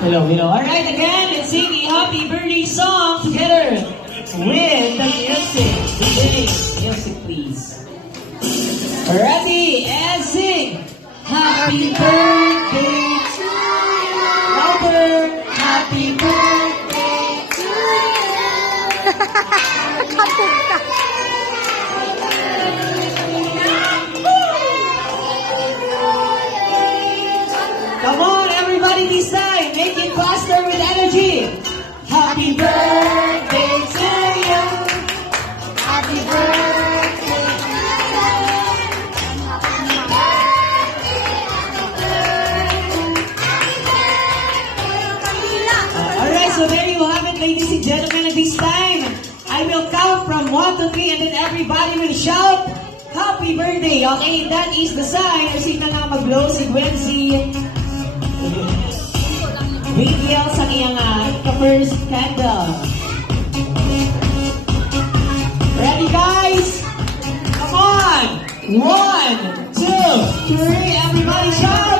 Hello, hello. Alright, again, let's sing the happy birthday song together with the music. Music, please. Ready, and sing. Happy birthday to you. Louder. Happy birthday to Come on, everybody this time. Make it faster with energy. Happy birthday to you. Happy birthday Alright, so there you have it, ladies and gentlemen. At this time, I will count from 1 to 3 and then everybody will shout, Happy birthday! Okay, that is the sign. Kasi na nga mag-blow si Gwency. Bigyan sa iyang first candle. Ready, guys? Come on! 1, 2, 3, everybody shout!